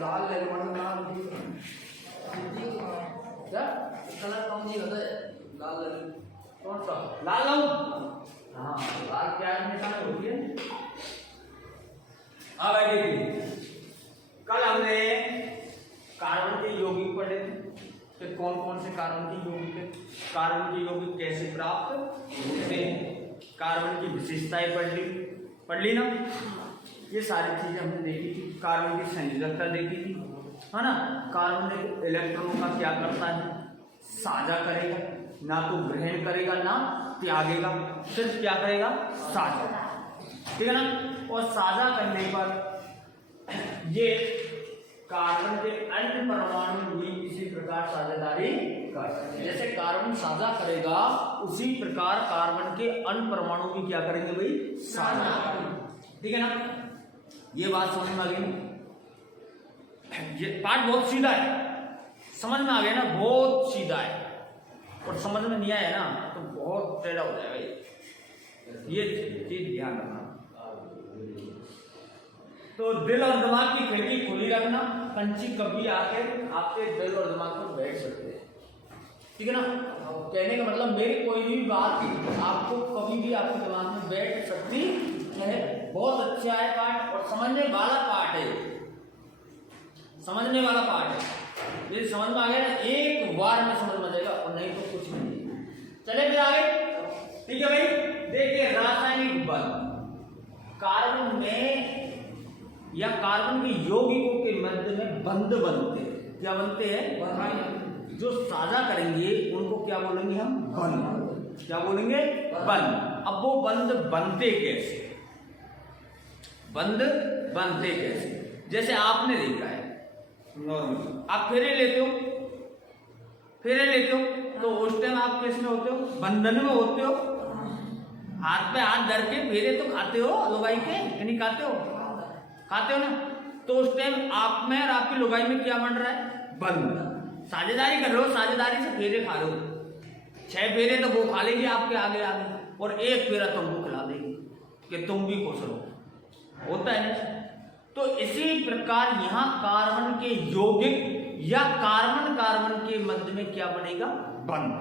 लाल ले लो मतलब लाल क्या कलर कौन सी होता है लाल ले लो कौन सा लाल लो हाँ लाल प्याज में शामिल होती है। अब देखिए कल हमने कार्बन के यौगिक पढ़े थे कि कौन कौन से कार्बन के यौगिक है, कार्बन के यौगिक कैसे प्राप्त होते हैं, कार्बन की विशेषताएं पढ़ ली ना। ये सारी चीजें हमने देखी थी। कार्बन की संयोजकता देखी थी है ना। कार्बन इलेक्ट्रॉनों का क्या करता है, साझा करेगा, ना तो ग्रहण करेगा ना त्यागेगा, सिर्फ क्या करेगा साझा, ठीक है ना। और साझा करने पर ये कार्बन के अन्य परमाणु भी इसी प्रकार साझेदारी करते हैं। जैसे कार्बन साझा करेगा उसी प्रकार कार्बन के अन्य परमाणु भी क्या करेंगे भाई साझा, ठीक है ना। ये बात समझ में आ गई। ये पाठ बहुत सीधा है, समझ में आ गया ना, बहुत सीधा है। और समझ में नहीं आया ना तो बहुत टेढ़ा हो जाएगा। ये चीज ध्यान रखना। तो दिल और दिमाग की खिड़की खुली रखना, पंछी कभी आके आपके दिल और दिमाग पर बैठ सकते हैं, ठीक है ना। कहने का मतलब मेरी कोई भी बात आपको कभी भी आपके दिमाग में बैठ सकती है। बहुत अच्छा है पाठ और समझने वाला पाठ है, समझने वाला पाठ है। ये समझ में आ गया ना, एक बार में समझ में आ जाएगा और नहीं तो कुछ नहीं। चले फिर आगे, ठीक है भाई। देखिए रासायनिक बंध कार्बन में या कार्बन के यौगिकों के मध्य में बंध बनते हैं। क्या बनते हैं, जो साझा करेंगे उनको क्या बोलेंगे हम बंध। क्या बोलेंगे बंध। अब वो बंध बनते कैसे, बंध बनते कैसे, जैसे आपने देखा है नॉर्मल आप फेरे लेते हो तो उस टाइम आप किस में होते हो, बंधन में होते हो। हाथ पे हाथ धर के फेरे तो खाते हो लुगाई के, नहीं खाते हो ना। तो उस टाइम आप में और आपकी लुगाई में क्या बन रहा है, बंध। साझेदारी कर रहे हो, साझेदारी से फेरे खा रहे हो। 6 फेरे तो वो खा लेगी आपके आगे और 1 फेरा तुमको खिला देगी कि तुम भी खुश रहो, होता है। तो इसी प्रकार यहाँ कार्बन के यौगिक या कार्बन के मध्य में क्या बनेगा, बंध,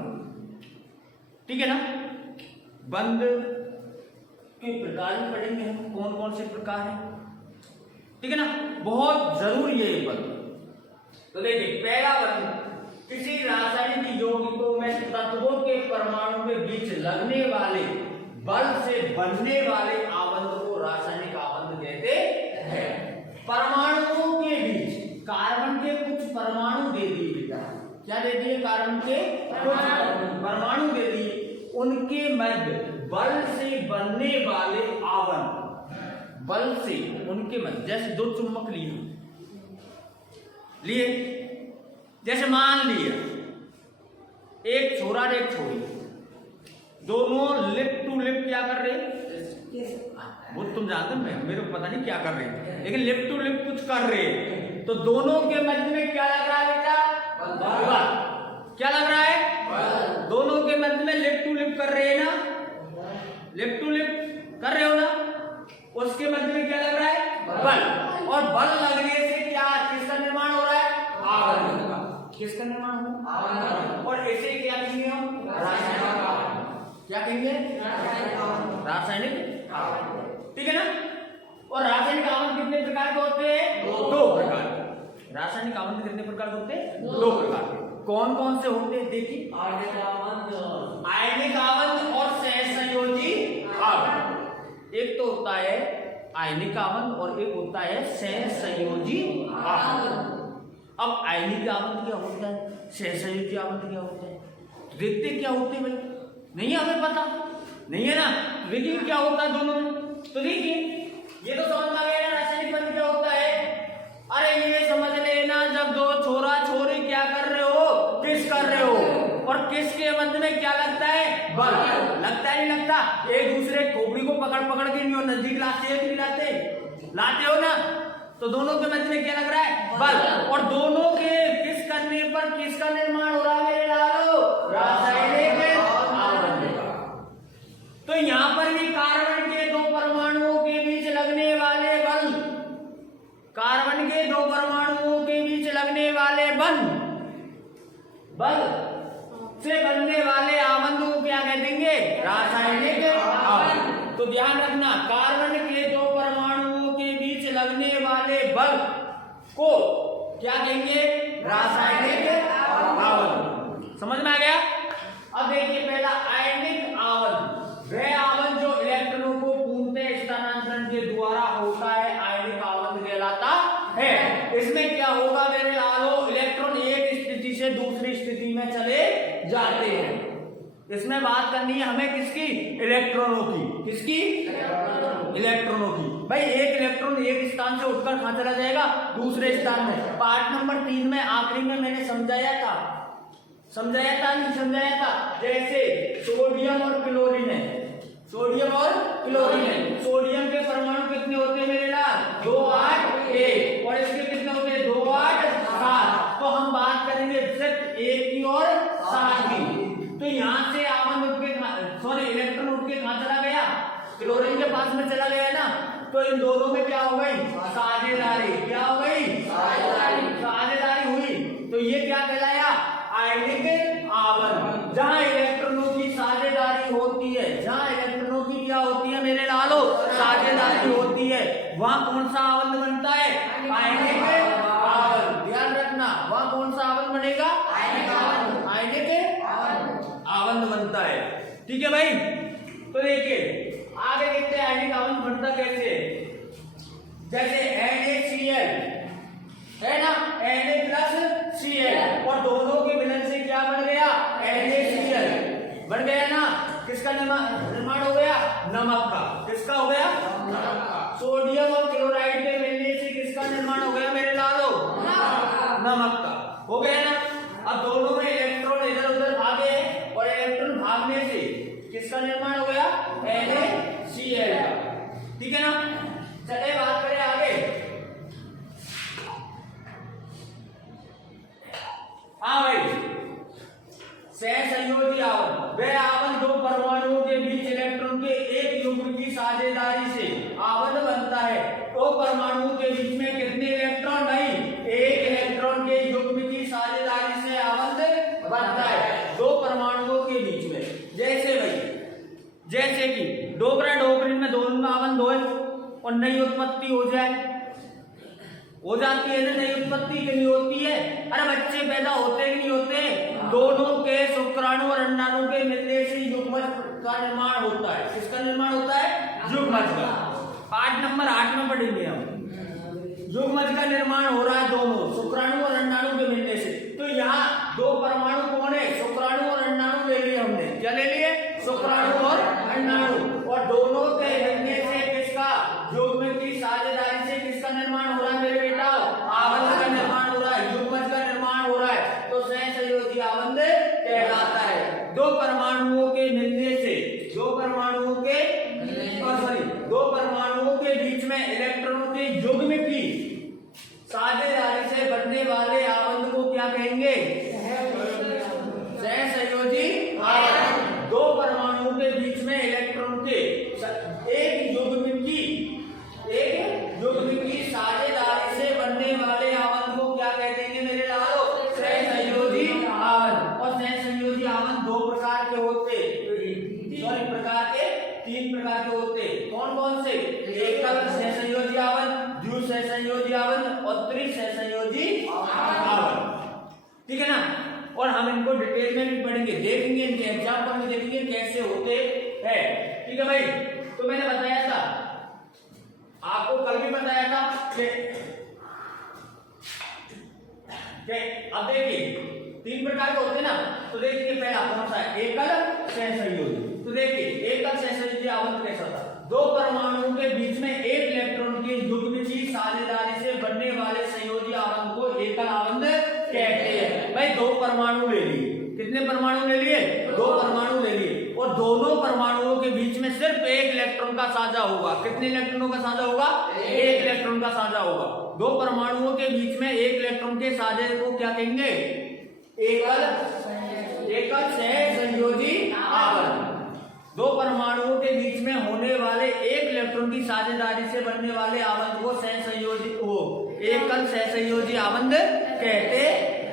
ठीक है ना। बंध के प्रकार भी पढ़ेंगे हम, कौन कौन से प्रकार हैं, ठीक है ना। बहुत जरूरी है ये बंध। तो देखिए पहला बंध, किसी रासायनिक यौगिकों में तत्वों के परमाणु के बीच लगने वाले बल से बनने वाले आबंध को रासायनिक आबंध कहते हैं। परमाणुओं के बीच कार्बन के कुछ परमाणु दे दिए बेटा, क्या दे दिए, कार्बन के कुछ परमाणु दे दिए, उनके मध्य बल से बनने वाले आबंध, बल से उनके मध्य, जैसे 2 चुंबक लिए, जैसे मान लिया एक छोरा और एक छोरी, दोनों लिप टू लिप क्या कर रहे हैं, वो तुम जानते हो, मेरे को पता नहीं क्या कर रहे हैं, लेकिन लिप टू लिप कुछ कर रहे हैं। तो दोनों के मध्य में क्या लग रहा है बेटा, बल। क्या लग रहा है, दोनों के मध्य में लिप टू लिप कर रहे हैं ना, लिप टू लिप कर रहे हो ना, उसके मध्य में क्या लग रहा है, बल। और बल लगने से क्या, किसका निर्माण हो रहा है, आबंध का। किसका निर्माण हो, आबंध। और इसे क्या कहेंगे हम, रासायनिक आबंध। क्या कहेंगे, रासायनिक आबंध, ठीक है ना। और रासायनिक आबंध कितने प्रकार के होते हैं, 2 प्रकार के। रासायनिक आबंध कितने प्रकार के होते हैं, 2 प्रकार के। कौन कौन से होते हैं, देखिए आयनिक आबंध और सहसंयोजी आबंध। एक तो होता है आयनिक आबंध और एक होता है सहसंयोजी आबंध। अब आयनिक आबंध क्या होता है, सहसंयोजी आबंध क्या होता है, तो देखते क्या होते हैं भाई, नहीं हमें पता नहीं है ना। देखिए क्या होता है दोनों में, तो देखिए ये तो समझ में आ गया ना रासायनिक बंध क्या होता है। अरे ये समझ लेना, जब 2 छोरा छोरी क्या कर रहे हो, किस कर रहे हो, और किस के मध्य में क्या लगता है, बल। लगता है नहीं लगता, एक दूसरे खोपड़ी को पकड़ पकड़ के नहीं नजदीक लाते हो ना, तो दोनों के मध्य में क्या लग रहा है, बल। और दोनों के किस करने पर किसका निर्माण हो रहा है मेरे लालो, रासायनिक आबंध का। तो यहां पर भी कार्बन के 2 परमाणुओं के बीच लगने वाले बल, कार्बन के 2 परमाणुओं बल से बनने वाले आवंत को क्या कह देंगे? रासायनिक आवंत। तो ध्यान रखना, कार्बन के दो परमाणुओं के बीच लगने वाले बल को क्या कहेंगे? रासायनिक आवंत। समझ में आ गया? अब देखिए पहला आयनिक आवंत, वह आवंत जो इलेक्ट्रॉनों को पूर्णतः स्थानांतरण के द्वारा होता है, आयनिक आवंत कहलाता है। इसमें क्या होगा मेरे लालो? इलेक्ट्रॉन एक स्थिति से दूसरी स्थिति में चले जाते हैं। इसमें बात करनी है हमें किसकी? इलेक्ट्रॉनों की। किसकी? इलेक्ट्रॉनों की। भाई एक इलेक्ट्रॉन एक स्थान से उठकर कहां चला जाएगा? दूसरे स्थान में। पार्ट नंबर 3 में आखिरी में मैंने समझाया था नहीं समझाया था? जैसे सोडियम और क्लोरीन है, सोडियम और क्लोरीन है। सोडियम के परमाणु कितने होते हैं मेरे लाल? 2 8 1, और इसके कितने होते हैं? 2 8 7। तो हम बात करेंगे सिर्फ 1 की और 7 की। तो यहाँ से आवंत उठ के इलेक्ट्रॉन उठ के कहां चला गया? क्लोरीन के पास में चला गया ना। तो इन दोनों में क्या हो गई? साझेदारी। क्या हो गई? साझेदारी हुई। तो ये क्या कहलाया? आयनिक आवंत। जहां इलेक्ट्रॉनों की साझेदारी होती है, जहां इलेक्ट्रॉनों की क्या होती है मेरे लालो? साझेदारी होती है, वहां कौन सा आवंत बनता है? आयनिक आवंत। ध्यान रखना, वहां कौन सा आवंत बनेगा? आयनिक आवंत बनता है। ठीक है भाई? तो देखिए आगे देखते हैं आयनिक आवंत बनता कैसे। जैसे NaCl है ना, Na+Cl, और दोनों के मिलन से क्या बन गया? NaCl बन गया ना। किसका निर्माण हो गया? नमक का। किसका हो गया? सोडियम और क्लोराइड के मिलने से किसका निर्माण हो गया मेरे लालो? नमक का। हो गया ना। अब दोनों में इलेक्ट्रॉन इधर उधर भागे, और इलेक्ट्रॉन भागने से किसका निर्माण हो गया? NaCl का। ठीक है ना। चलिए बात करें आगे। हाँ भाई, सहसंयोजी आवंत, वह आवंत दो परमाणुओं के बीच इलेक्ट्रॉन के एक युग्म की साझेदारी से आवंत बनता है। तो परमाणुओं के बीच में कितने इलेक्ट्रॉन? भाई एक इलेक्ट्रॉन के युग्म की साझेदारी से आवंत बनता है दो परमाणुओं के बीच में। जैसे कि डोबरा डोबरिन में दोनों में आवंत हो और नई उत्पत्ति हो जाती है ना। नई उत्पत्ति क्यों होती है? अरे बच्चे पैदा होते कि नहीं होते? दोनों के शुक्राणु और अंडाणु के मिलने से युग्मज का निर्माण होता है। किसका निर्माण होता है? युग्मज का। पार्ट नंबर 8 में पढ़ेंगे हम। युग्मज का निर्माण हो रहा है दोनों शुक्राणु और अंडाणु के मिलने से। तो यहाँ दो परमाणु कौन है? शुक्राणु और अंडाणु ले लिए हमने। क्या ले लिए? शुक्राणु और अंडाणु। और दोनों के मिलने से किसका? युग्म की साझेदारी से किसका निर्माण हो रहा है मेरे बेटा? आवंत का निर्माण हो रहा है, युग्मज का निर्माण हो रहा है। तो सहसंयोजी आवंत कहलाता है। दो परमाणुओं के मिलने से, दो परमाणुओं के बीच में इलेक्ट्रॉनों के युग्म की साझेदारी से बनने वाले आवंत को क्या कहेंगे? सहसंयोजी आवंत। दो परमाणुओं के बीच में इलेक्ट्रॉन के एक युग्म की साझेदारी से बनने वाले आवंत को क्या कहते हैं मेरे लालो? सहसंयोजी आवंत। और सहसंयोजी आवंत तीन प्रकार के होते। कौन कौन से? एकल सहसंयोजी आवंत, द्विसहसंयोजी आवंत और त्रिसहसंयोजी आवंत। ठीक है ना। और हम इनको डिटेल में भी पढ़ेंगे, देखेंगे, इनके एग्जाम्पल में देखेंगे कैसे होते हैं। ठीक है भाई। तो मैंने बताया था आपको, कल भी बताया था अब देखिए तीन प्रकार के होते ना। तो देखिए पहला कौन सा है? एकल सहसंयोजी। तो देखिए एकल सहसंयोजी आवंत कैसा था? दो परमाणुओं के बीच में एक इलेक्ट्रॉन के युग्म की साझेदारी से बनने वाले संयोजी आवंत को एकल आवंत कहते हैं। भाई दो परमाणु ले लिए। कितने परमाणु ले लिए? दो परमाणु ले लिए, और दोनों परमाणुओं के बीच में सिर्फ एक इलेक्ट्रॉन का साझा होगा। कितने इलेक्ट्रॉनों का साझा होगा? एक इलेक्ट्रॉन का साझा होगा। दो परमाणुओं के बीच में एक इलेक्ट्रॉन के साझे को क्या कहेंगे? एकल सहसंयोजी आवंत। दो परमाणुओं के बीच में होने वाले एक इलेक्ट्रॉन की साझेदारी से बनने वाले आवंत को एकल सहसंयोजी आवंत कहते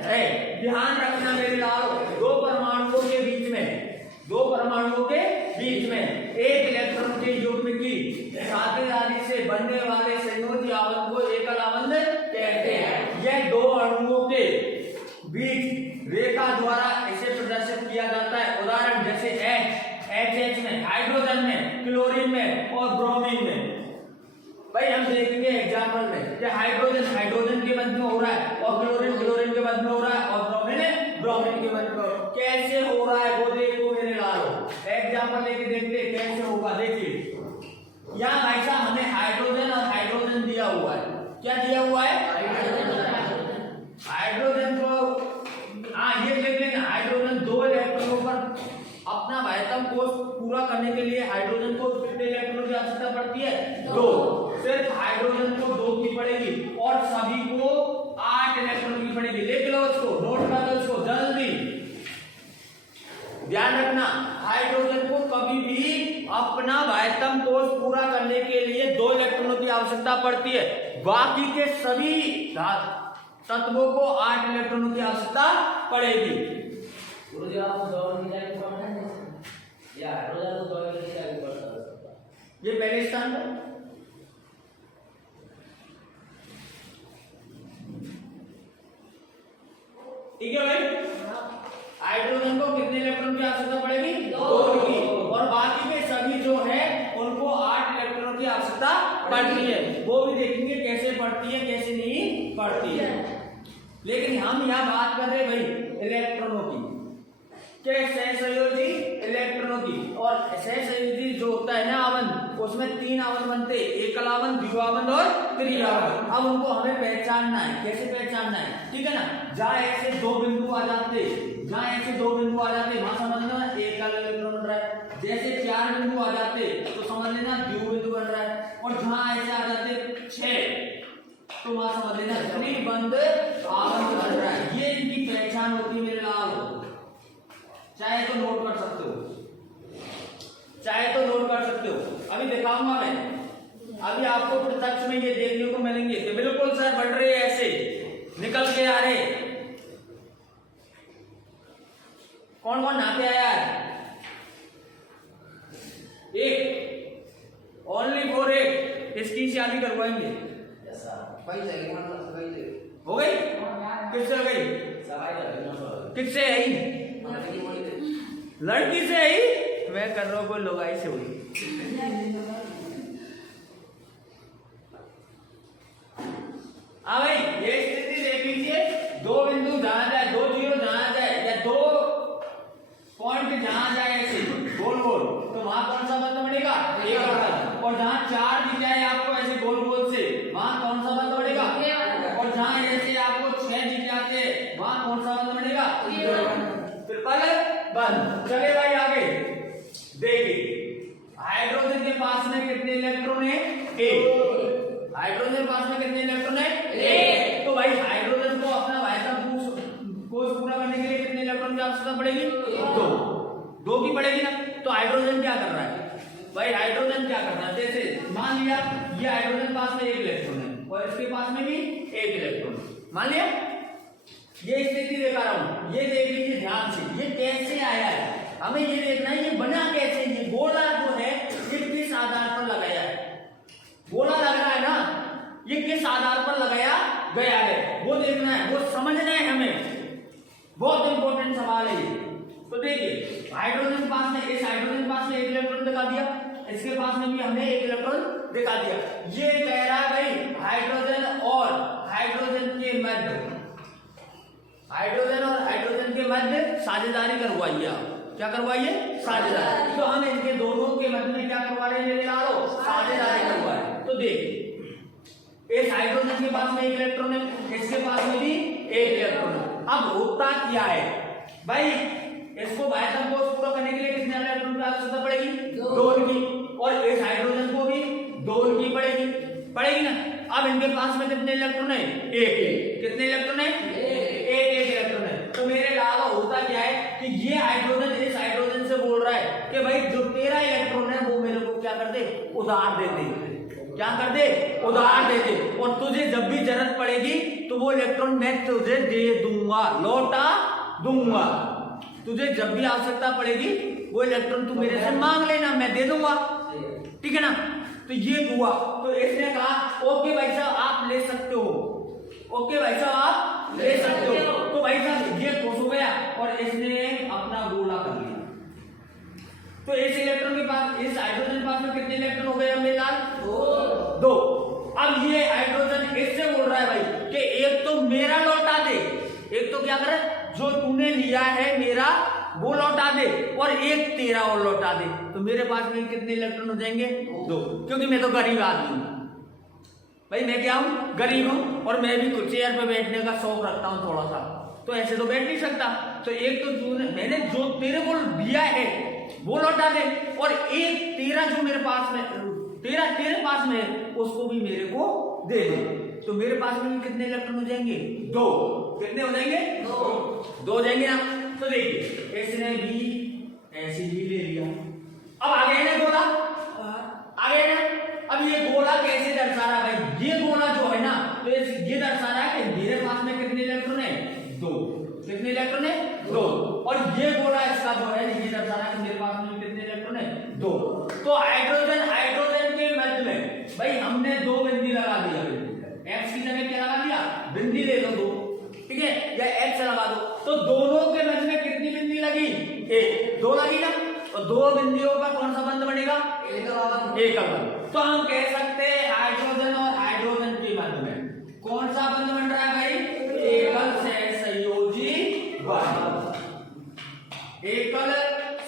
है। ध्यान रखना मेरे लाल, दो परमाणुओं के बीच में एक इलेक्ट्रॉन के युग्म की साझेदारी से बनने वाले संयोजी आवरण को एकल आवरण कहते हैं। यह दो अणुओं के बीच रेखा द्वारा इसे प्रदर्शित किया जाता है। उदाहरण जैसे H में, हाइड्रोजन में, क्लोरीन में और ब्रोमीन में। भाई हम देखेंगे एग्जाम्पल में कि हाइड्रोजन के मध्य में हो रहा है और क्लोरीन के मध्य में हो रहा है और ब्रोमीन के मध्य में कैसे हो रहा है वो देखो मेरे लालो। एग्जाम्पल लेके देखते कैसे होगा। देखिए यहाँ भाई साहब हमें हाइड्रोजन और हाइड्रोजन दिया हुआ है। क्या दिया हुआ है? हाइड्रोजन को ये देख लेना, हाइड्रोजन दो इलेक्ट्रॉनों पर अपना वायतम कोष पूरा करने के लिए हाइड्रोजन को कितने इलेक्ट्रॉनों की आवश्यकता पड़ती है? 2। सिर्फ हाइड्रोजन को 2 की पड़ेगी और सभी को 8 इलेक्ट्रॉन की पड़ेगी। लिख लो उसको, नोट कर लो उसको जल्दी। ध्यान रखना, हाइड्रोजन को कभी भी अपना वायतम कोष पूरा करने के लिए 2 इलेक्ट्रॉनों की आवश्यकता पड़ती है। बाकी के सभी तत्वों को 8 इलेक्ट्रॉनों की आवश्यकता पड़ेगी। गुरुजी आपको दौड़ की जाएगी पढ़ना है या हाइड्रोजन को दौड़ की जाएगी पढ़ना है? ये पहले स्थान पर, ठीक है भाई। हाइड्रोजन को कितने इलेक्ट्रॉन की आवश्यकता पड़ेगी? 2 की। और बाकी के सभी जो है उनको 8 इलेक्ट्रॉनों की आवश्यकता पड़ती है। वो भी देखेंगे कैसे पड़ती है कैसे नहीं पड़ती है। लेकिन हम यहाँ बात कर रहे हैं भाई इलेक्ट्रॉनों की, सहसंयोजी इलेक्ट्रॉनों की। और सहसंयोजी जो होता है ना आवन, उसमें 3 आवन बनते हैं, एकल आवन, द्विआवन और त्रिआवन। अब उनको हमें पहचानना है। कैसे पहचानना है? ठीक है ना, जहां ऐसे 2 बिंदु आ जाते, वहां समझना एकल इलेक्ट्रॉन बन रहा है। जैसे 4 बिंदु आ जाते तो समझ लेना द्विबिंदु बन रहा है। और जहां ऐसे आ जाते 6 तो वहां समझ लेना त्रिबंध आवन बन रहा है। ये इनकी पहचान होती है मेरे लाल। चाहे तो नोट कर सकते हो, अभी दिखाऊंगा मैं। अभी आपको प्रत्यक्ष में ये देखने को मिलेंगे कि बिल्कुल सर बढ़ रहे ऐसे निकल के आ रहे। कौन कौन नहाते आया है? एक, ओनली फॉर एक। इसकी शादी करवाएंगे। हो गई? किससे हो गई? किससे आई? लड़की से आई? मैं कर रहा हूं कोई लोगाई से हुई। भाई ये स्थिति देख लीजिए, 2 बिंदु जहां जाए, 2 जीरो जहां जाए या 2 पॉइंट जहां जाए ऐसे गोल तो वहां कौन सा बंद बनेगा? एकल बंध। और जहां 4 दिख जाए आपको ऐसे गोल से, वहां कौन सा बंद बनेगा? और जहां ऐसे आपको 6 दिख जाते हैं वहां कौन सा बंद बनेगा? ट्रिपल बंद। चले भाई आगे देखिए, हाइड्रोजन के पास में कितने इलेक्ट्रॉन है? 1। हाइड्रोजन के पास में कितने इलेक्ट्रॉन है? 1। तो भाई हाइड्रोजन को अपना वायतम कोष पूरा करने के लिए कितने इलेक्ट्रॉन की आवश्यकता पड़ेगी? 2 की पड़ेगी ना। तो हाइड्रोजन क्या कर रहा है भाई? हाइड्रोजन क्या कर रहा है? जैसे मान लिया ये हाइड्रोजन पास में 1 इलेक्ट्रॉन है और इसके पास में भी 1 इलेक्ट्रॉन, मान लिया। ये स्थिति दिखा रहा हूं, ये देख लीजिए ध्यान से, ये कैसे आया है हमें ये देखना है। ये बना कैसे? ये गोला जो है ये किस आधार पर लगाया है? गोला लग रहा है ना, ये किस आधार पर लगाया गया है वो देखना है, वो समझना है हमें। बहुत इंपॉर्टेंट सवाल है ये। तो देखिए हाइड्रोजन पास में, इस हाइड्रोजन पास में 1 इलेक्ट्रॉन दिखा दिया, इसके पास में भी हमने 1 इलेक्ट्रॉन दिखा दिया। ये कह रहा है भाई हाइड्रोजन और हाइड्रोजन के मध्य, हाइड्रोजन और हाइड्रोजन के मध्य साझेदारी करवाइए। आप क्या करवाइए? साझेदारी। तो हम इनके दोनों के मध्य में क्या करवा रहे हैं? साझेदारी करवा रहे हैं। तो देखिए इस हाइड्रोजन के पास में 1 इलेक्ट्रॉन है, इसके पास में भी 1 इलेक्ट्रॉन है। अब होता क्या है भाई, इसको वायतम कोष पूरा करने के लिए कितने इलेक्ट्रॉन की आवश्यकता पड़ेगी? 2 की। और इस हाइड्रोजन को भी 2 की पड़ेगी ना। अब इनके पास में कितने इलेक्ट्रॉन है? 1। कितने इलेक्ट्रॉन है? 1 इलेक्ट्रॉन है। तो मेरे लाल होता क्या है कि ये हाइड्रोजन इस हाइड्रोजन से बोल रहा है कि भाई जो तेरा इलेक्ट्रॉन है वो मेरे को क्या कर दे? उधार दे दे। क्या कर दे? उधार दे दे। और तुझे जब भी जरूरत पड़ेगी तो वो इलेक्ट्रॉन मैं तुझे दे दूंगा, लौटा दूंगा। तुझे जब भी आवश्यकता पड़ेगी वो इलेक्ट्रॉन तू मेरे से मांग लेना, मैं दे दूंगा, ठीक है ना। तो ये हुआ। तो इसने कहा ओके भाई साहब आप ले सकते हो, ओके भाई साहब आप ले सकते हो। तो भाई साहब ये खुश हो गया और इसने अपना गोला कर लिया। तो इस इलेक्ट्रॉन के पास, इस हाइड्रोजन के पास में कितने इलेक्ट्रॉन हो गए हमने लाल? दो। अब ये हाइड्रोजन इससे बोल रहा है भाई कि एक तो मेरा लौटा दे, एक तो क्या करे, जो तूने लिया है मेरा वो लौटा दे, और एक तेरा और लौटा दे। तो मेरे पास में कितने इलेक्ट्रॉन हो जाएंगे? दो। क्योंकि मैं तो गरीब आदमी हूं भाई, मैं क्या हूं? गरीब हूं, और मैं भी चेयर पे बैठने का शौक रखता हूं थोड़ा सा, तो ऐसे तो बैठ नहीं सकता। तो एक तो तूने, मैंने जो तेरे को दिया है वो लौटा दे, और एक तेरा जो मेरे पास में, तेरा तेरे पास में है उसको भी मेरे को दे दे। तो मेरे पास में कितने इलेक्ट्रॉन हो जाएंगे? दो। कितने हो जाएंगे? दो हो जाएंगे ना। तो देखिए इसने भी ऐसे ही ले लिया। अब आ गए ना गोला, आ गए ना। अब ये गोला कैसे दर्शा रहा है भाई? ये गोला जो है ना, तो ये दर्शा रहा है कि मेरे पास में कितने इलेक्ट्रॉन है? दो। कितने इलेक्ट्रॉन है? दो। और ये गोला इसका जो है ये दर्शा रहा है कि मेरे पास में कितने इलेक्ट्रॉन है? दो। तो हाइड्रोजन के मध्य में भाई हमने दो बिंदी लगा दिया। एक्स की जगह क्या लगा दिया? बिंदी ले लो दो, ठीक है, या एक्स लगा दो। तो दोनों के मध्य में कितनी बिंदी लगी? एक। दो लगी ना। तो दो बिंदियों का कौन सा बंध बनेगा? एकल बंध। तो हम कह सकते हैं हाइड्रोजन और हाइड्रोजन के मध्य में कौन सा बंध बन रहा है भाई? एकल सहसंयोजी बंध। एकल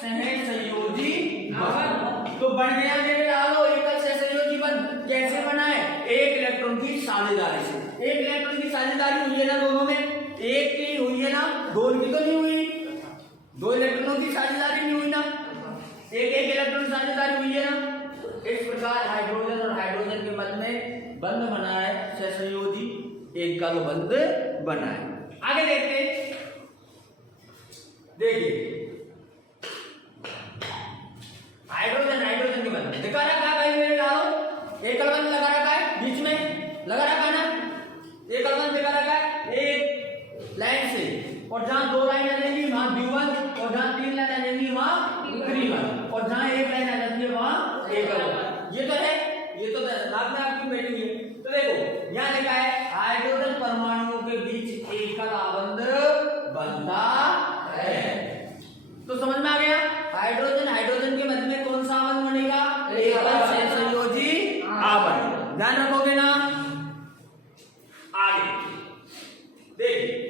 सहसंयोजी बंध तो बन गया मेरे लालो एकल सहसंयोजी बंध। कैसे बना है? एक इलेक्ट्रॉन की साझेदारी से। एक इलेक्ट्रॉन की साझेदारी हुई है ना दोनों में, एक की हुई है ना, दो की तो नहीं हुई। दो इलेक्ट्रॉनों की साझेदारी नहीं हुई ना, एक एक इलेक्ट्रॉन की साझेदारी हुई है ना। इस प्रकार हाइड्रोजन और हाइड्रोजन के मध्य में बंध बना है सहसंयोजी एकल बंध बना है। आगे देखते हैं। देखिए हाइड्रोजन के बंध दिखा रखा है भाई मेरे लाओ, एकल बंध लगा रखा है, बीच में लगा रखा है ना, एकल बंध दिखा रखा है एक लाइन से, और जहां दो लाइन आ जाएंगी वहां द्विबंध, और जहां तीन लाइन आ जाएंगी वहां त्रिबंध, और जहां एक लाइन आ जाती है वहां एकल बंध। ये तो है, ये तो दिमाग में आपकी बैठी हुई है। तो देखो यहां लिखा है हाइड्रोजन परमाणुओं के बीच एकल आबंध बनता है। तो समझ में आ गया, हाइड्रोजन के मध्य में कौन सा आबंध बनेगा? एकल सहसंयोजी आबंध। ध्यान रखोगे ना। आगे देखिए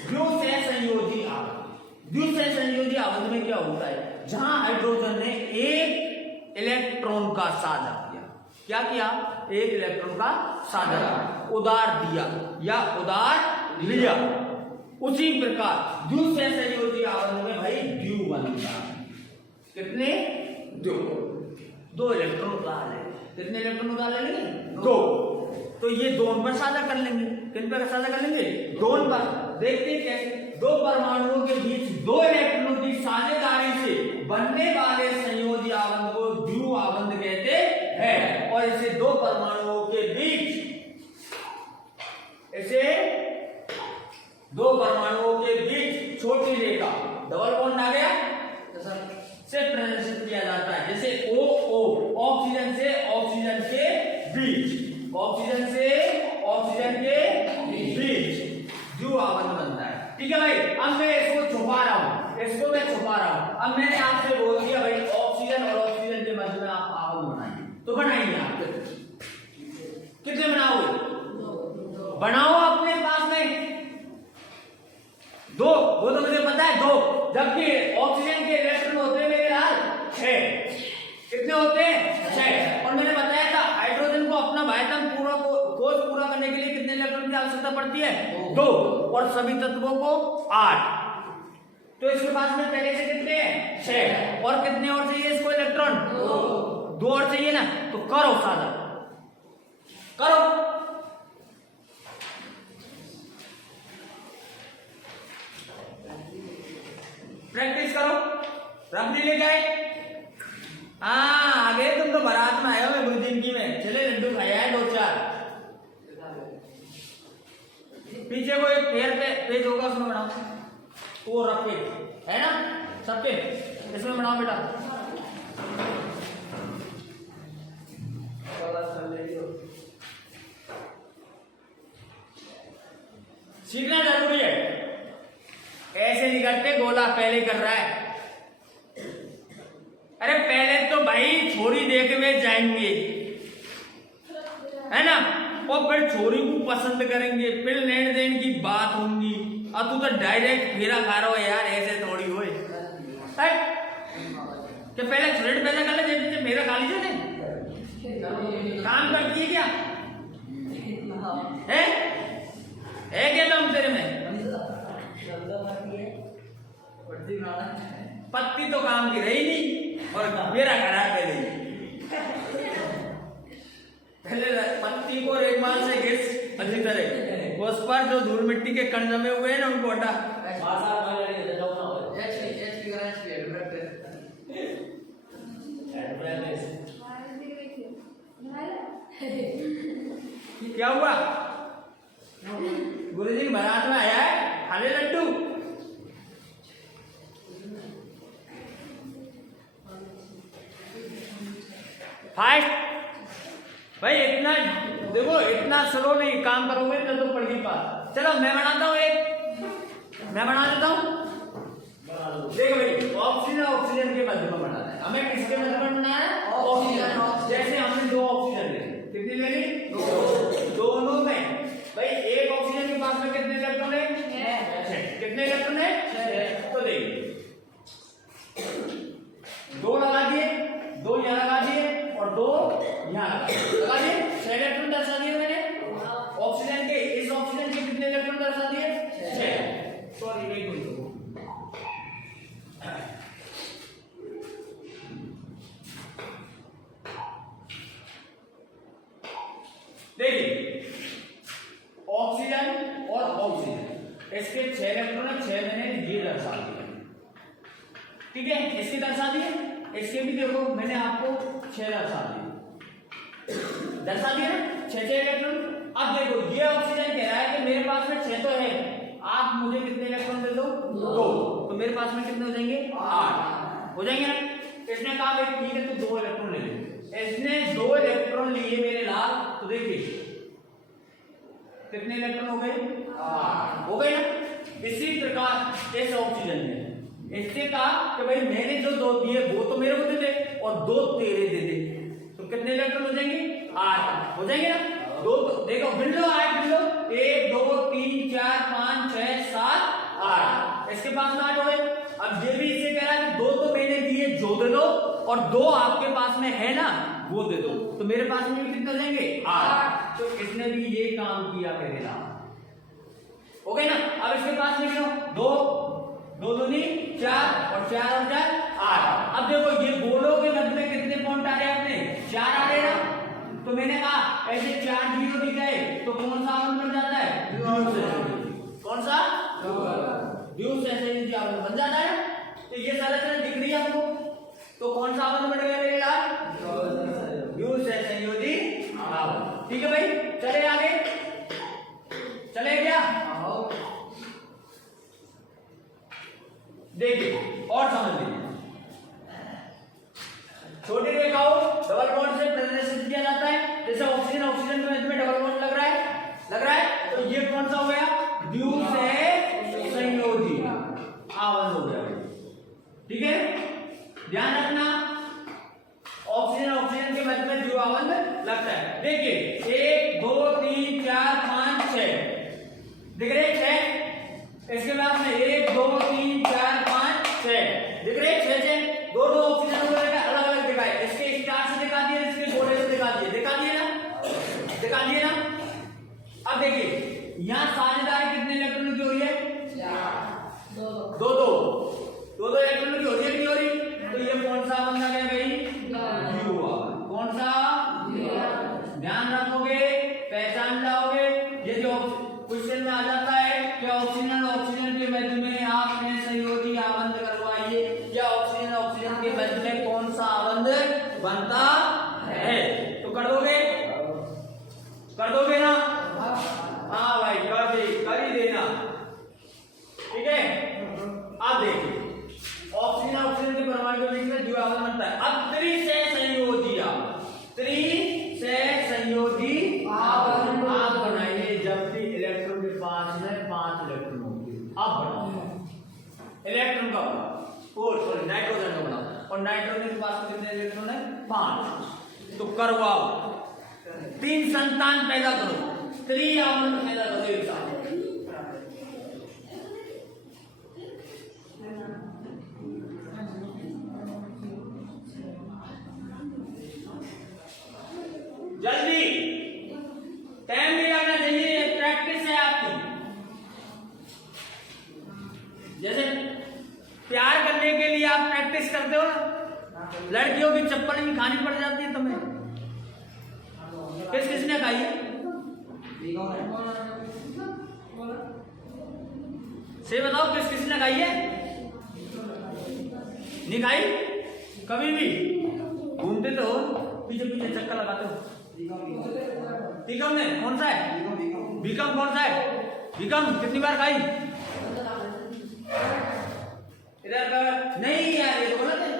द्विसहसंयोजी आबंध। द्विसहसंयोजी आबंध में क्या होता है? जहां हाइड्रोजन ने एक इलेक्ट्रॉन का साझा किया, क्या किया? एक इलेक्ट्रॉन का साझा, उधार दिया या उधार लिया। उसी प्रकार द्विसहसंयोजी आबंध में भाई द्यू बनता है। कितने? दो इलेक्ट्रॉन उधार ले। कितने इलेक्ट्रॉन उधार ले लेंगे? दो। तो ये दोनों पर साझा कर लेंगे। किन पर साझा कर लेंगे? दोनों पर। देखते हैं कैसे। दो परमाणुओं के बीच दो इलेक्ट्रॉनों की साझेदारी से बनने वाले संयोजी आबंध को द्वि आबंध कहते हैं। और इसे दो परमाणुओं के बीच, इसे दो परमाणुओं के बीच छोटी रेखा डबल बॉन्ड आ गया से प्रदर्शित किया जाता है। जैसे ओ ओ, ऑक्सीजन से ऑक्सीजन के बीच, ऑक्सीजन से ऑक्सीजन के बीच द्वि आबंध बनता है। ठीक है भाई। अब मैं इसको छुपा रहा हूं, इसको मैं छुपा रहा हूं। अब मैंने आपसे बोल दिया भाई ऑक्सीजन और ऑक्सीजन के मध्य में आप आबंध बनाइए, तो बनाइए आप। कितने बनाओगे? बनाओ अपने पास में दो, वो तो मुझे पता है दो, जबकि ऑक्सीजन के इलेक्ट्रॉन होते हैं मेरे लाल 6। कितने होते हैं? 6। और मैंने बताया था हाइड्रोजन को अपना वायतन कोष पूरा करने के लिए कितने इलेक्ट्रॉन की आवश्यकता पड़ती है? 2। और सभी तत्वों को 8। तो इसके पास में पहले से कितने हैं? 6। और कितने और चाहिए इसको इलेक्ट्रॉन? 2 और चाहिए ना। तो करो साझा, करो। प्रैक्टिस करो। रबड़ी ले जाए। हाँ आगे तुम तो बारात में आए हो, मैं बुरी जिंदगी में चले लड्डू खाया है 2-4। पीछे को एक पेड़ पे पेज होगा उसमें बनाओ, वो रफ पेज है ना सबके, इसमें बनाओ बेटा। सीखना जरूरी है, ऐसे नहीं करते गोला पहले कर रहा है। अरे पहले तो भाई छोरी देख में जाएंगे है ना, और फिर छोरी को पसंद करेंगे, फिर लेन देन की बात होंगी। अब तू तो डायरेक्ट फेरा खा रहा हो यार, ऐसे थोड़ी होए कि पहले छोरी पैदा कर ले जब मेरा खा लीजिए ने काम करती है क्या है क्या दम तेरे में? पत्ती तो काम की रही नहीं और मेरा करा पहले पत्ती को रेगमाल से घिस अच्छी तरह, उस पर जो धूल मिट्टी के कण जमे हुए हैं ना उनको हटा। क्या हुआ? गुरुजी की बारात में आया है, खाले लड्डू। फास्ट भाई, इतना देखो, इतना स्लो नहीं काम करोगे तो पड़ गई बात। चलो मैं बनाता हूँ एक, मैं बना देता हूँ। देखो भाई, ऑक्सीजन ऑक्सीजन के मध्य में बनाना है हमें। किसके मध्य में बनाना है? ऑक्सीजन। जैसे हमने दो ऑक्सीजन ले, कितनी ले ली? दोनों में भाई एक ऑक्सीजन के पास में कितने इलेक्ट्रॉन है? कितने इलेक्ट्रॉन है? तो देखिए, दो लगा दिए, दो यहाँ लगा दिए और दो यहाँ लगा दिए, 6 इलेक्ट्रॉन दर्शा दिए मैंने ऑक्सीजन के। इस ऑक्सीजन के कितने इलेक्ट्रॉन दर्शा दिए? 6। सॉरी एक मिनट, देखिए ऑक्सीजन और ऑक्सीजन, इसके 6 इलेक्ट्रॉन है, 6 मैंने ये दर्शा दिए, ठीक है। इसके दर्शा दिए, इसके भी देखो मैंने आपको 6 दर्शा दिए ना, 6 इलेक्ट्रॉन। अब देखो ये ऑक्सीजन कह रहा है कि मेरे पास में 6 तो है, आप मुझे कितने इलेक्ट्रॉन दे दो? 2। तो मेरे पास में कितने हो जाएंगे? 8 हो जाएंगे ना। इसने कहा भाई ठीक है, तू 2 इलेक्ट्रॉन ले ले। इसने 2 इलेक्ट्रॉन लिए मेरे लाल, तो देखिए कितने इलेक्ट्रॉन हो गए? 8 हो गए ना। इसी प्रकार इस ऑक्सीजन में इससे कहा कि भाई मैंने जो 2 दिए वो तो मेरे को दे दे और 2 तेरे दे दे, तो कितने इलेक्ट्रॉन हो जाएंगे? 8 हो जाएंगे ना। 2 तो देखो गिन लो, 8 गिन लो, 1 2 3 4 5 6 7 8, इसके पास में 8 हो गए। अब ये भी इसे कह रहा है कि 2 तो मैंने दिए जो दे दो और 2 आपके पास में है ना वो दे दो, तो मेरे पास में भी कितने हो जाएंगे? 8। तो इसने भी ये काम किया मेरे नाम, हो गए ना। अब इसके पास में क्यों 2 2 दूनी 4 और 4 और 4 8। अब देखो ये गोलों के मध्य में कितने पॉइंट आ रहे हैं अपने? 4 आ रहे हैं ना। तो मैंने कहा ऐसे 4 जीरो दिख गए तो कौन सा आवन बन जाता है? कौन सा? ड्यूस एसएनजी आवन बन जाता है। तो ये संरचना दिख रही है आपको, तो कौन सा आवन बन गया मेरे यार? ड्यूस एसएनजी आवन। ठीक है भाई, चले आगे, चले क्या? देखिए और समझ लीजिए, छोटी रेखाओं डबल बॉन्ड से प्रदर्शित किया जाता है। जैसे ऑक्सीजन ऑक्सीजन के में डबल बॉन्ड लग रहा है, तो ये कौन सा हो गया? द्विसंयोजी आवन हो गया, ठीक है। ध्यान रखना ऑक्सीजन ऑक्सीजन के मध्य में द्विआवन लगता है। देखिए 1 2 3 4 5 6 दिख रहे 6, इसके बाद में 1 2 3 4 5 6 दिख रहे 6 दोनों ऑक्सीजन अलग अलग दिखाए। इसके स्टार से दिखा दिए, इसके गोले से दिखा दिए, दिखा दिए ना। अब देखिए यहाँ साझेदारी कितने इलेक्ट्रॉन की हो रही है? 2 इलेक्ट्रॉन की हो रही है, नहीं हो रही? तो ये कौन सा बन गया भाई? कौन सा? ध्यान रखोगे, पहचान जाओगे। ये जो क्वेश्चन में आ जाता है कि ऑक्सीजन ऑक्सीजन के मध्य में आपने संयोजी आबंध करवाइए, या ऑक्सीजन ऑक्सीजन के मध्य में कौन सा आबंध बनता है, तो कर दोगे ना? की आप बनाइए, जबकि इलेक्ट्रॉन के पास में 5 इलेक्ट्रॉन होंगे। आप बनाओ इलेक्ट्रॉन का सॉरी नाइट्रोजन का बनाओ, और नाइट्रोजन के पास में कितने इलेक्ट्रॉन है? 5। तो करवाओ 3 संतान पैदा करो, 3 आवन पैदा करो एक साथ। जल्दी, टाइम नहीं लगना चाहिए, प्रैक्टिस है आपकी। जैसे प्यार करने के लिए आप प्रैक्टिस करते हो, लड़कियों की चप्पल भी खानी पड़ जाती है तुम्हें। किसने खाई है? से बताओ किसने खाई है? नहीं खाई कभी भी? घूमते तो हो, पीछे पीछे चक्कर लगाते हो। बीकम ने कौन सा है? बीकम कौन सा है? बीकम कितनी बार खाई? इधर कर नहीं यार, ये तो गलत है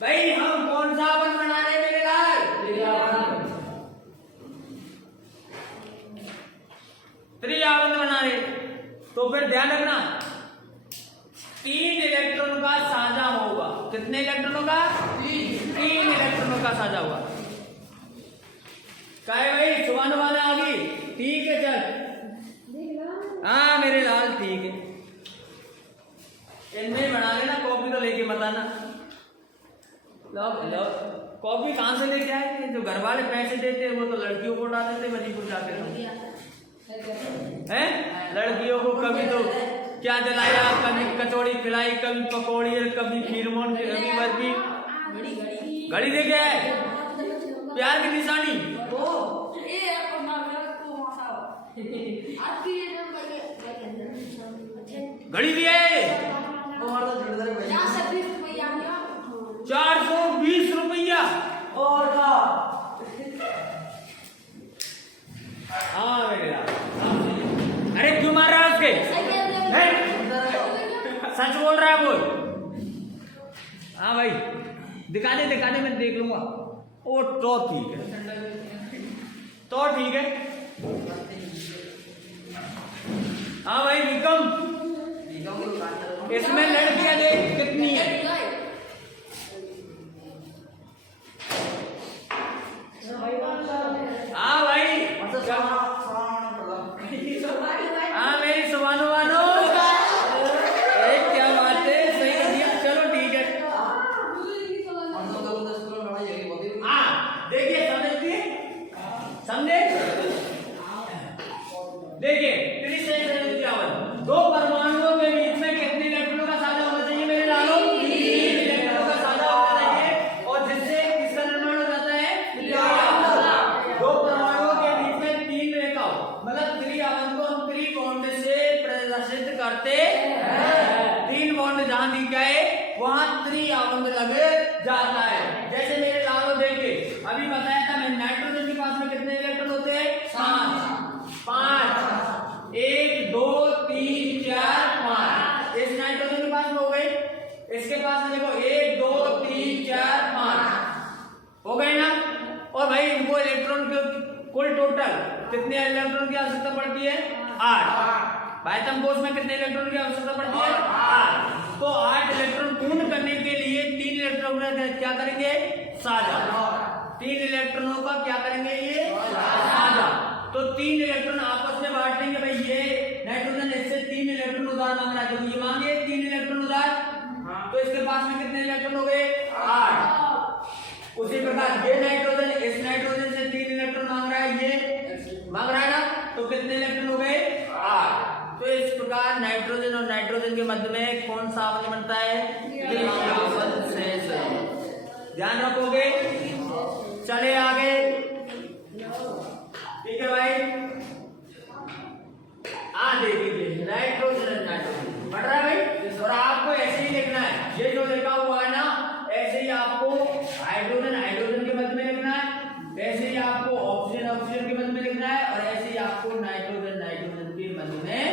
भाई। हम कौन सा आवन बना रहे मेरे लाल? त्रिआवन बना रहे। तो फिर ध्यान रखना 3 इलेक्ट्रॉन का साझा होगा। कितने इलेक्ट्रॉनों का? 3 इलेक्ट्रॉनों का साझा होगा। काय भाई सुबह आ गई? ठीक है चल। हाँ मेरे लाल ठीक है, इनमें बना लेना। कॉपी तो लेके मत आना। लो कॉपी कहाँ से लेके आए? जो घर वाले पैसे देते हैं वो तो लड़कियों को उड़ा देते मणिपुर जाके। हैं लड़कियों को कभी तो क्या दिलाया, कभी कचौड़ी खिलाई, कभी पकौड़ी, कभी खीरमोन, कभी बर्फी, घड़ी दे गया है। प्यार की निशानी घड़ी दिए 420 रुपया। और हाँ मेरे यार, अरे क्यों मार रहा है उसके? सच बोल रहा है बोल। हाँ भाई दिखा दे मैं देख लूंगा। ओ तो ठीक है हाँ भाई विक्रम, इसमें लड़कियां देख कितनी है? हाँ भाई हाँ मेरी सुबानो वानो, क्या बात है, सही कर दिया। चलो ठीक है। हाँ देखिए समझे देखिए 357 दो परमाणुओं के बीच में कितने इलेक्ट्रॉनों का साझा होना चाहिए मेरे लालों? 3 इलेक्ट्रॉनों का साझा होना चाहिए। और जिससे किसका निर्माण हो जाता है? दो परमाणुओं के बीच में 3 रेखा, मतलब त्रिआवन को हम त्रिबॉन्ड से प्रदर्शित करते हैं। 3 बॉन्ड जहां दिख जाए वहां त्रिआवन लगे जाता है। जैसे मेरे लालों देखिए, अभी बताया था मैं, नाइट्रोजन के पास में कितने इलेक्ट्रॉन होते हैं? 5 1 2 3 4 5। इस नाइट्रोजन के पास में हो गए, इसके पास में देखो 1 2 3 4 5 हो गए ना। और भाई इनको इलेक्ट्रॉन के कुल टोटल कितने इलेक्ट्रॉन की आवश्यकता पड़ती है? 8। बाह्यतम कोश में कितने इलेक्ट्रॉन की आवश्यकता पड़ती है? 8। तो 8 इलेक्ट्रॉन पूर्ण करने के लिए 3 इलेक्ट्रॉन क्या करेंगे? साझा। 3 इलेक्ट्रॉनों का क्या करेंगे? ये साझा। तो 3 इलेक्ट्रॉन आपस में बांट लेंगे। भाई ये नाइट्रोजन इससे 3 इलेक्ट्रॉन उधार मांग रहा है, तो ये मांगे 3 इलेक्ट्रॉन उधार, तो इसके पास में कितने इलेक्ट्रॉन हो गए? 8। उसी प्रकार ये नाइट्रोजन इस नाइट्रोजन से 3 इलेक्ट्रॉन मांग रहा है, ये मांग रहा है ना, तो कितने इलेक्ट्रॉन हो गए? 8। तो इस प्रकार नाइट्रोजन और नाइट्रोजन के मध्य में कौन सा आवन बनता है? त्रिआवन से। ध्यान रखोगे। चले आगे, ठीक है भाई। देखिए नाइट्रोजन बढ़ रहा है भाई, और आपको ऐसे ही लिखना है। ये जो लिखा हुआ है ना, ऐसे ही आपको हाइड्रोजन के मध्य में लिखना है, ऐसे ही आपको ऑक्सीजन के मध्य में लिखना है, और ऐसे ही आपको नाइट्रोजन के मध्य में लिखना है।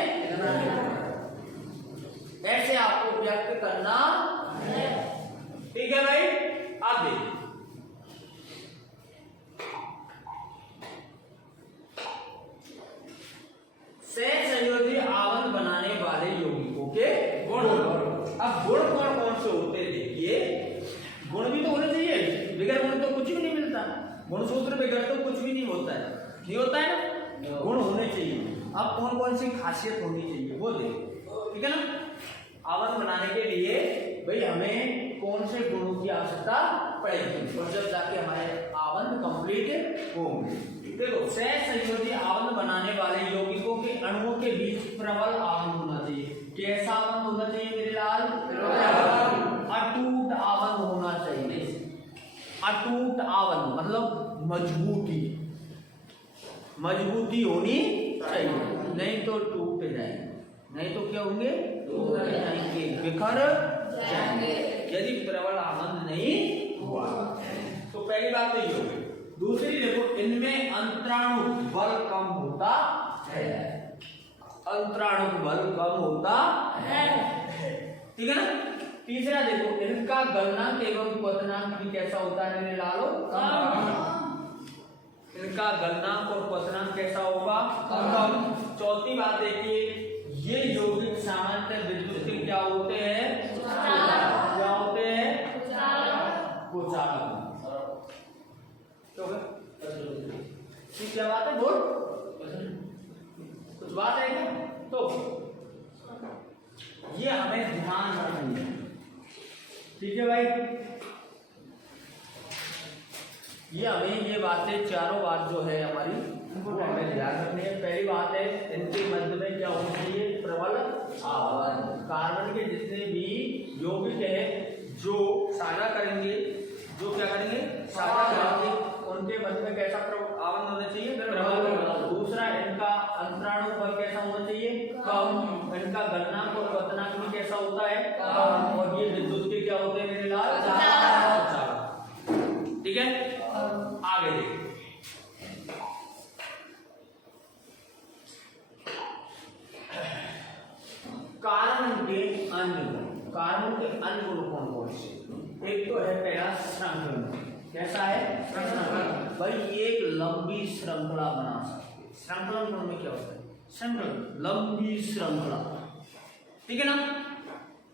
ऐसे आपको व्यक्त करना है, ठीक है भाई। आप देखिए वाले यौगिकों के गुण। अब गुण कौन कौन से होते हैं देखिए, गुण भी तो होने चाहिए, बगैर गुण तो कुछ भी नहीं मिलता, गुण सूत्र बगैर तो कुछ भी नहीं होता है, नहीं होता है ना, गुण होने चाहिए। अब कौन कौन सी खासियत होनी चाहिए वो देखो, ठीक है ना। आवन बनाने के लिए भाई हमें कौन से गुणों की आवश्यकता पड़ेगी और जब जाके हमारे आवन कंप्लीट होंगे। देखो सहसंयोजी आवन बनाने वाले यौगिकों के अणुओं के बीच प्रबल आवन होना चाहिए। कैसा आवन होना चाहिए मेरे लाल? अटूट आवन होना चाहिए। अटूट आवन मतलब मजबूती, मजबूती होनी चाहिए, नहीं तो टूट जाएंगे, नहीं तो क्या होंगे? टूट जाएंगे, बिखर जाएंगे यदि प्रबल आवन नहीं हुआ। तो पहली बात तो ये हो गई। दूसरी देखो, इनमें अंतराणु बल कम होता है, अंतराणु बल कम होता है, ठीक है ना। तीसरा देखो, इनका गलनांक एवं क्वथनांक भी कैसा होता है मेरे लालो? इनका गलनांक और क्वथनांक कैसा होगा? कम। चौथी बात देखिए, ये यौगिक सामान्यतः विद्युत क्या होते हैं? क्या होते हैं? कुचालक। क्या बात है? बोल, कुछ बात है क्या? तो ये हमें ध्यान रखनी है, ठीक है भाई। ये हमें ये बातें चारों बात जो है हमारी उनको हमें ध्यान रखनी है। पहली बात है, इनके मध्य में क्या होना चाहिए? प्रबल आवन। कार्बन के जितने भी यौगिक है जो साझा करेंगे, जो क्या करेंगे? साझा करेंगे, उनके मध्य में कैसा आवन होना चाहिए? प्रबल। दूसरा, इनका अंतराणु बल कैसा होना चाहिए? कम। इनका गलनांक और क्वथनांक भी कैसा होता है? कम। और ये विद्युत के क्या होते हैं मेरे लाल? ठीक है, आगे देखिए। कार्बन के अन्य गुण, कार्बन के अन्य गुण कौन कौन से? एक तो है पहला श्रृंखलन। कैसा है? श्रृंखलन। भाई एक लंबी श्रृंखला बना सकते हैं। श्रृंखलन गुण में क्या होता है? श्रृंखलन, लंबी श्रृंखला, ठीक है ना,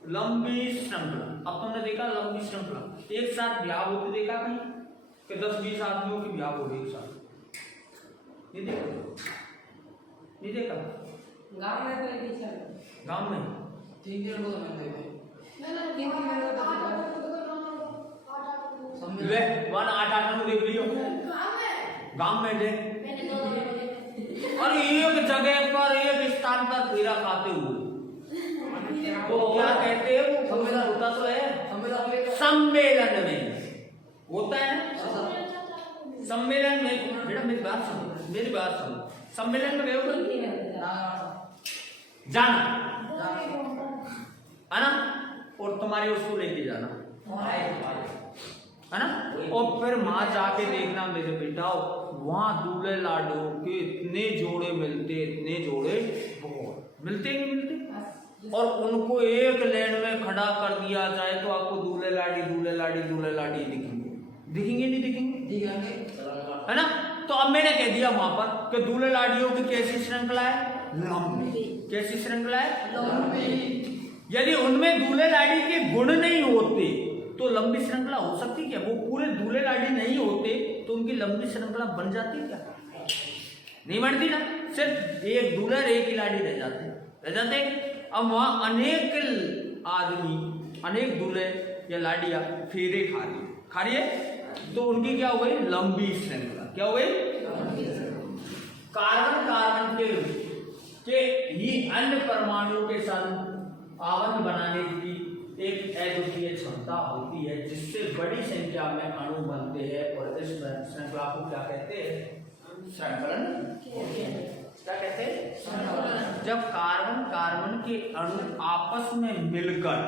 लंबी श्रृंखला। अब तुमने देखा लंबी श्रृंखला, एक साथ ब्याह होते देखा कहीं कि 10-20 आदमियों की ब्याह हो रही एक साथ? ये देखा, ये देखा गांव में कोई टीचर गांव में 3 को मैं देखे ले 1-8 में देख लियो, गांव में देख। और एक जगह पर एक स्थान पर फेरा खाते हुए तो क्या कहते हैं? वो सम्मेलन होता तो है, सम्मेलन में होता है ना। सम्मेलन में बेटा मेरी बात सुनो, मेरी बात सुनो, सम्मेलन में गए जाना है ना, और तुम्हारे उसको लेके जाना है ना, और फिर वहां जाके देखना मेरे बेटा, वहां दूल्हे लाडो के इतने जोड़े मिलते, इतने जोड़े बहुत मिलते, नहीं मिलते, और उनको एक लाइन में खड़ा कर दिया जाए तो आपको दूल्हे लाडी दूल्हे लाडी दूल्हे लाडी दिखेंगे, दिखेंगे नहीं दिखेंगे? है ना। तो अब मैंने कह दिया वहां पर कि दूल्हे लाडियों की कैसी श्रृंखला है? लंबी। कैसी श्रृंखला है? लंबी। यदि उनमें दूल्हे लाडी के गुण नहीं होते तो लंबी श्रृंखला हो सकती क्या? वो पूरे दूल्हे लाडी नहीं होते तो उनकी लंबी श्रृंखला बन जाती क्या? नहीं बनती ना, सिर्फ एक दूल्हा एक ही लाडी रह जाते। अब वहां अनेक आदमी, अनेक दूल्हे या लाडियां फेरे खा रही है तो उनकी क्या हो गई? लंबी श्रृंखला। क्या हो गई? कार्बन के ही अन्य परमाणुओं के साथ आवन बनाने की एक अद्वितीय क्षमता होती है जिससे बड़ी संख्या में अणु बनते हैं और इस श्रृंखला को क्या कहते हैं? श्रृंखलन। क्या कहते हैं? जब कार्बन के अणु आपस में मिलकर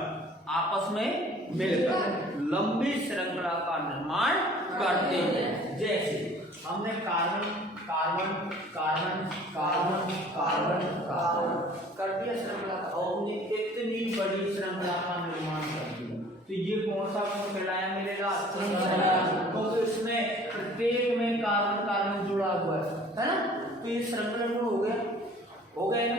लंबी श्रृंखला का निर्माण करते हैं। जैसे हमने कार्बन कर दिया श्रृंखला और इतनी बड़ी श्रृंखला का निर्माण कर दिया, तो ये कौन सा गुण कहलाया मिलेगा? तो इसमें प्रत्येक में कार्बन जुड़ा हुआ है ना, तो ये श्रृंखला गुण हो गया। हो गए ना?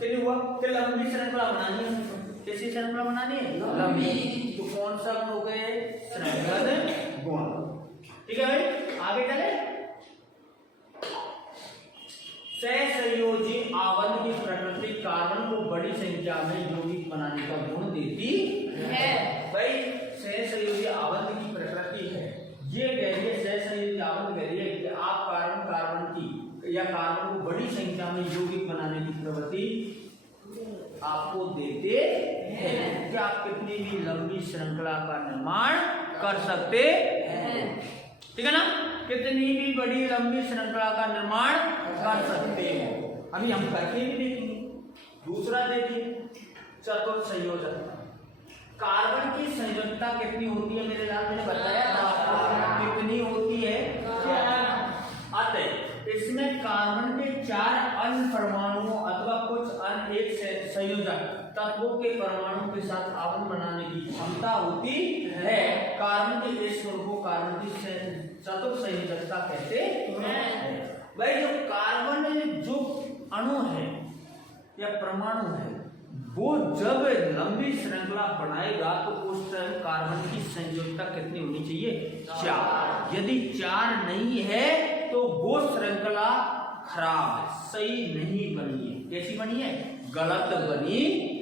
चलिए हुआ। फिर लंबी श्रृंखला बनानी है। कैसी श्रृंखला बनानी है? लंबी। तो कौन सा हो गए? श्रृंखल गुण। ठीक है भाई, आगे चले। सहसंयोजी आवरण की प्रकृति कार्बन को बड़ी संख्या में यौगिक बनाने का गुण देती है। भाई सहसंयोजी आवरण की प्रकृति है, ये कह रही है, सहसंयोजी आवरण कह रही है कि आप कार्बन की या कार्बन को बड़ी संख्या में यौगिक बनाने की प्रवृत्ति आपको देते हैं कि आप कितनी भी लंबी श्रृंखला का निर्माण कर सकते हैं। ठीक है ना? कितनी भी बड़ी लंबी श्रृंखला का निर्माण कर सकते हो। अभी हम करके भी देखेंगे। दूसरा देखिए, चतुर्थ संयोजकता। कार्बन की संयोजकता कितनी होती है? मेरे लाल मैंने बताया था आपको कितनी होती है। अतः इसमें कार्बन के 4 अन्य परमाणुओं अथवा कुछ अन्य एक संयोजक तत्वों के परमाणु के साथ आवरण बनाने की क्षमता होती है। कार्बन के इस गुण को कार्बन की चतुर्थ संयोजकता कहते हैं। भाई जो कार्बन जो अणु है या परमाणु है, वो जब लंबी श्रृंखला बनाएगा तो उस टाइम कार्बन की संयोजकता कितनी होनी चाहिए? 4। यदि 4 नहीं है तो वो श्रृंखला खराब है, सही नहीं बनी है। कैसी बनी है? गलत बनी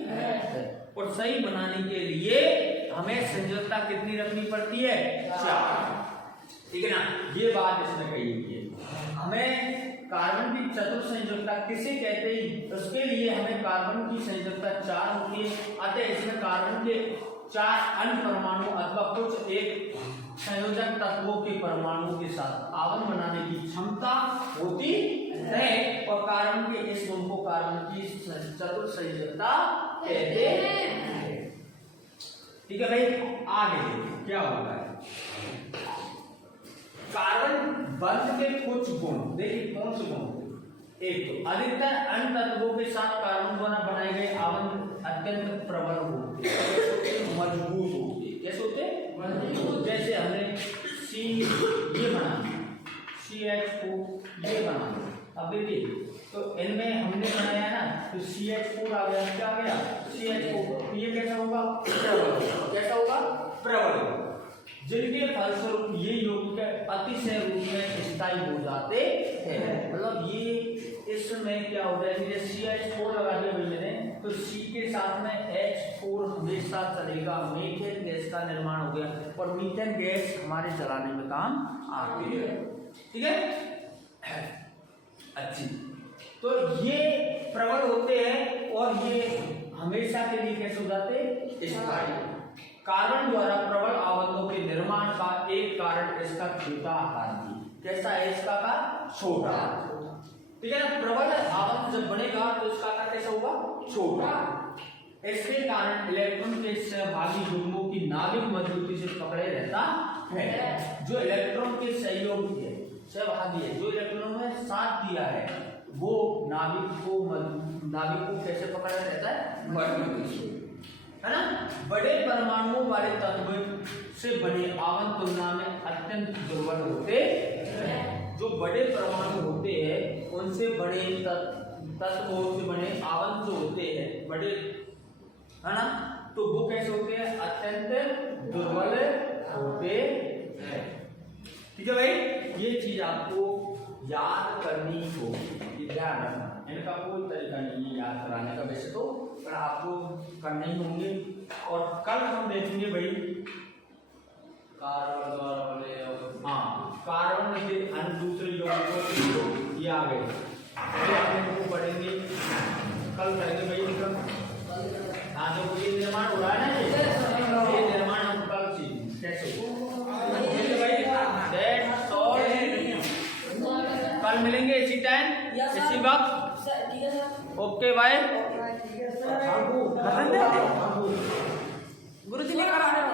है। और सही बनाने के लिए हमें संयोजकता कितनी रखनी पड़ती है? 4। ठीक है ना? ये बात इसमें कही हुई है। हमें कार्बन की चतुर्थ संयोजकता किसे कहते हैं? उसके लिए हमें कार्बन की संयोजकता 4 होती है। अतः इसमें कार्बन के 4 अन्य परमाणु अथवा कुछ एक संयोजक तत्वों के परमाणुओं के साथ आवरण बनाने की क्षमता होती है। और कार्बन के इस गुण को कार्बन की चतुर्थ संयोजकता कहते हैं। ठीक है भाई, आगे देखिए क्या होता है। कार्बन बंध के कुछ गुण देखिए, कौन से गुण? एक तो अधिकतर अन्य तत्वों के साथ कार्बन द्वारा बनाए गए आवरण अत्यंत प्रबल होते हैं, मजबूत होते हैं। कैसे होते हैं? मजबूत। जैसे हमने सी ये बना, CH4 ये बना। अब देखिए, तो इनमें हमने बनाया ना, तो CH4 आ गया। क्या आ गया? CH4। ये कैसा होगा? प्रबल। कैसा होगा? प्रबल। जिनके फलस्वरूप ये यौगिक अतिशय रूप में स्थायी हो जाते हैं। मतलब ये इसमें क्या हो जाएगा? CH4 लगा दिया भाई मैंने, तो C के साथ में H4 हमेशा चलेगा। मीथेन गैस का निर्माण हो गया और मीथेन गैस हमारे जलाने में काम आती है। ठीक है? अच्छी। तो ये प्रबल होते हैं और ये हमेशा के लिए कैसे हो जाते? स्थायी। कार्बन द्वारा प्रबल आवरणों के निर्माण का एक कारण इसका छोटा आकार भी। कैसा है इसका का? छोटा। ठीक है ना? प्रबल आवरण जब बनेगा तो इसका आकार कैसा होगा? छोटा। इसके कारण इलेक्ट्रॉन के सहभागी युग्मों की नाभिक मजबूती से पकड़े रहता है। जो इलेक्ट्रॉन के सहयोगी है, सहभागी है, जो इलेक्ट्रॉनों में साथ दिया है, वो नाभिक को कैसे पकड़े रहता है? मजबूती से, है ना? बड़े परमाणुओं वाले तत्व से बने आवरण तुलना में अत्यंत दुर्बल होते हैं। जो बड़े परमाणु होते हैं उनसे बड़े तत्वों से बने आवरण जो होते हैं बड़े, है ना, तो वो कैसे होते हैं? अत्यंत दुर्बल होते हैं। ठीक है भाई, ये चीज आपको याद करनी होगी, ध्यान रखना। इनका कोई तरीका नहीं है याद कराने का वैसे तो, पर आपको करने ही होंगे। और कल हम देखेंगे भाई कार्बन द्वारा बने, हाँ, कार्बन के अन्य दूसरे यौगिकों ये आ गए, ये आपने को पढ़ेंगे कल करेंगे भाई इनका। हाँ, जो ये निर्माण हो रहा है ना, ये निर्माण हम कल सीखेंगे कैसे। कल मिलेंगे इसी टाइम इसी वक्त। Okay bye. गुरुजी लेकर आ रहे हो।